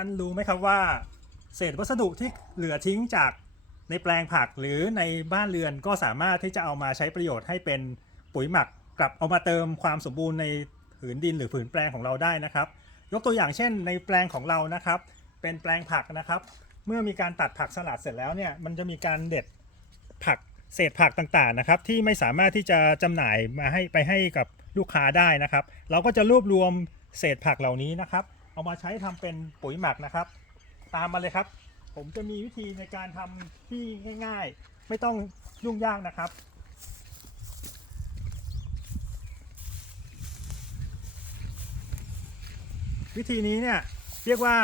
ท่านรู้ไหมครับว่า เศษวัสดุที่เหลือทิ้งจากในแปลงผักหรือในบ้านเรือนก็สามารถที่จะเอามาใช้ประโยชน์ให้เป็นปุ๋ยหมักกลับเอามาเติมความสมบูรณ์ในผืนดินหรือผืนแปลงของเราได้นะครับ ยกตัวอย่างเช่น ในแปลงของเรานะครับ เป็นแปลงผักนะครับ เมื่อมีการตัดผักสลัดเสร็จแล้วเนี่ยมันจะมีการเด็ดผักเศษผักต่างๆนะครับ ที่ไม่สามารถที่จะจำหน่ายมาให้ไปให้กับลูกค้าได้นะครับ เราก็จะรวบรวมเศษผักเหล่านี้นะครับ เอามาใช้ทำเป็นปุ๋ยหมักนะครับ ตามมาเลยครับ ผมจะมีวิธีในการทำที่ง่าย ๆ ไม่ต้องยุ่งยากนะครับ วิธีนี้เนี่ยเรียกว่า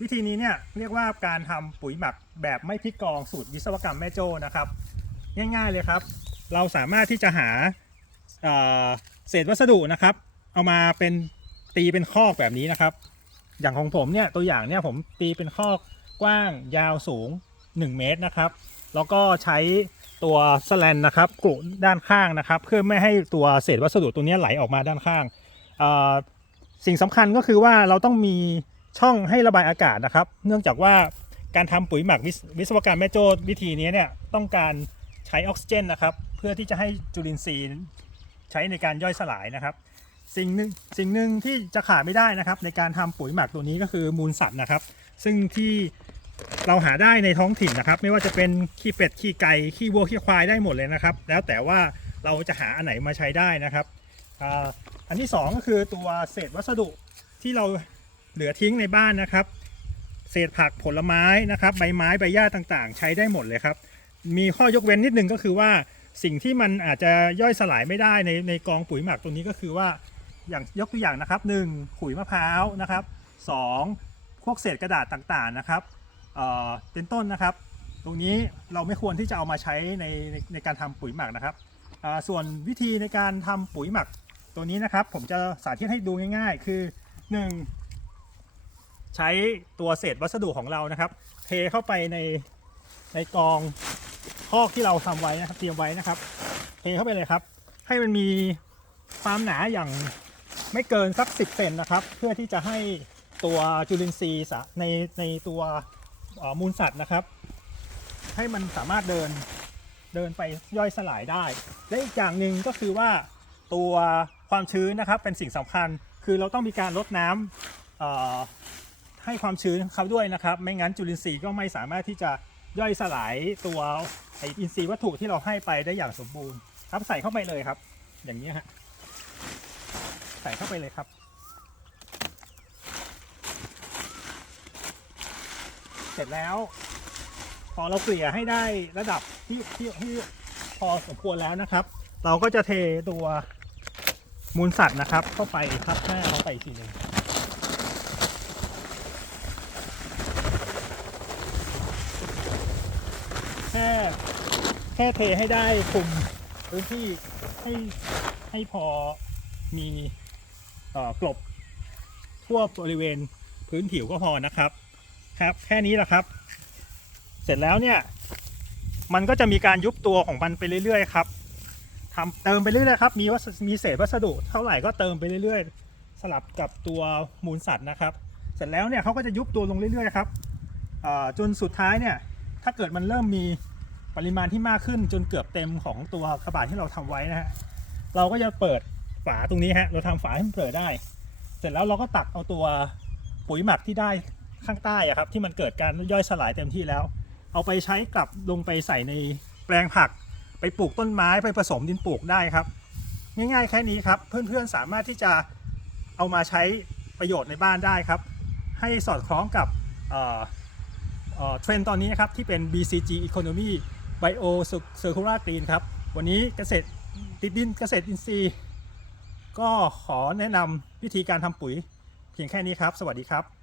วิธีนี้เนี่ยเรียกว่าการทำปุ๋ยหมักแบบไม่พลิกกองสูตรวิศวกรรมแม่โจ้นะครับ ง่ายๆเลยครับ เราสามารถที่จะหาเอ่อเศษวัสดุนะครับ เอามาเป็นตีเป็นคอกแบบนี้นะครับ อย่างของผมเนี่ยตัวอย่างเนี่ยผมตีเป็นคอกกว้างยาวสูง 1 เมตรนะครับ แล้วก็ใช้ตัวสแลนนะครับกรุด้านข้างนะครับ เพื่อไม่ให้ตัวเศษวัสดุตัวนี้ไหลออกมาด้านข้าง สิ่งสำคัญก็คือว่าเราต้องมีช่องให้ระบายอากาศนะครับ เนื่องจากว่าการทำปุ๋ยหมักวิศวิศวกรรมแม่โจ้วิธีนี้เนี่ยต้องการใช้ออกซิเจนนะครับ เพื่อที่จะให้จุลินทรีย์ใช้ในการย่อยสลายนะครับ สิ่งหนึ่งสิ่งหนึ่งที่จะขาดไม่ได้นะครับ ในการทำปุ๋ยหมักตัวนี้ก็คือมูลสัตว์นะครับ ซึ่งที่เราหาได้ในท้องถิ่นนะครับ ไม่ว่าจะเป็นขี้เป็ดขี้ไก่ขี้วัวขี้ควายได้หมดเลยนะครับ แล้วแต่ว่าเราจะหาอันไหนมาใช้ได้นะครับอันที่สองก็คือตัวเศษวัสดุที่เราเหลือทิ้งในบ้านนะครับ เศษผักผลไม้นะครับ ใบไม้ใบหญ้าต่างๆ ใช้ได้หมดเลยครับ มีข้อยกเว้นนิดนึงก็คือว่าสิ่งที่มันอาจจะย่อยสลายไม่ได้ในในกองปุ๋ยหมักตัวนี้ก็คือว่า อย่างยกตัวอย่างนะครับ 1. ขุยมะพร้าวนะครับ 2. พวกเศษกระดาษต่างๆนะครับเป็นต้นนะครับ ตรงนี้เราไม่ควรที่จะเอามาใช้ในในในการทำปุ๋ยหมักนะครับส่วนวิธีในการทำปุ๋ยหมักตัวนี้นะครับ ผมจะสาธิตให้ดูง่าย ๆ คือ 1. ใช้ตัวเศษวัสดุของเรานะครับ เทเข้าไปในในกองคอกที่เราทำไว้นะครับเตรียมไว้นะครับ เทเข้าไปเลยครับ ให้มันมีความหนาอย่าง ไม่เกินสัก 10เซนนะครับ เพื่อที่จะให้ตัวจุลินทรีย์ในในตัวมูลสัตว์นะครับ ให้มันสามารถเดินเดินไปย่อยสลายได้ และอีกอย่างหนึ่งก็คือว่าตัวความชื้นนะครับเป็นสิ่งสำคัญ คือเราต้องมีการลดน้ำเอ่อให้ความชื้นเขาด้วยนะครับ ไม่งั้นจุลินทรีย์ก็ไม่สามารถที่จะย่อยสลายตัวไออินทรีย์วัตถุที่เราให้ไปได้อย่างสมบูรณ์ครับใส่เข้าไปเลยครับ อย่างนี้ฮะ ส่เข้าไปเลยครับ เสร็จแล้ว พอเราเกลี่ยให้ได้ระดับที่ที่ที่พอสมควรแล้วนะครับ เราก็จะเทตัวมูลสัตว์นะครับ เข้าไปทับหน้าเข้าไปอีกทีหนึ่งแค่แค่เทให้ได้คุมพื้นที่ให้ให้พอมี กลบทั่วบริเวณพื้นผิวก็พอนะครับ ครับ แค่นี้แหละครับ เสร็จแล้วเนี่ยมันก็จะมีการยุบตัวของมันไปเรื่อยๆครับทำเติมไปเรื่อยๆครับ มีวัสมีเศษวัสดุเท่าไหร่ก็เติมไปเรื่อยๆ สลับกับตัวมูลสัตว์นะครับ เสร็จแล้วเนี่ยเขาก็จะยุบตัวลงเรื่อยๆครับจนสุดท้ายเนี่ยถ้าเกิดมันเริ่มมีปริมาณที่มากขึ้นจนเกือบเต็มของตัวกระบาดที่เราทำไว้นะฮะเราก็จะเปิด ฝาตรงนี้ฮะเราทำฝาให้มันเปิดได้ เสร็จแล้วเราก็ตักเอาตัวปุ๋ยหมักที่ได้ข้างใต้อะครับ ที่มันเกิดการย่อยสลายเต็มที่แล้ว เอาไปใช้กลับลงไปใส่ในแปลงผัก ไปปลูกต้นไม้ไปผสมดินปลูกได้ครับ ง่ายๆแค่นี้ครับ เพื่อนๆสามารถที่จะเอามาใช้ประโยชน์ในบ้านได้ครับ ให้สอดคล้องกับเเเทรนด์ตอนนี้นะครับ ที่เป็น BCG Economy Bio Circular Green ครับ วันนี้เกษตรติดดินเกษตรอินทรีย์ ก็ขอแนะนำวิธีการทำปุ๋ยเพียงแค่นี้ครับ สวัสดีครับ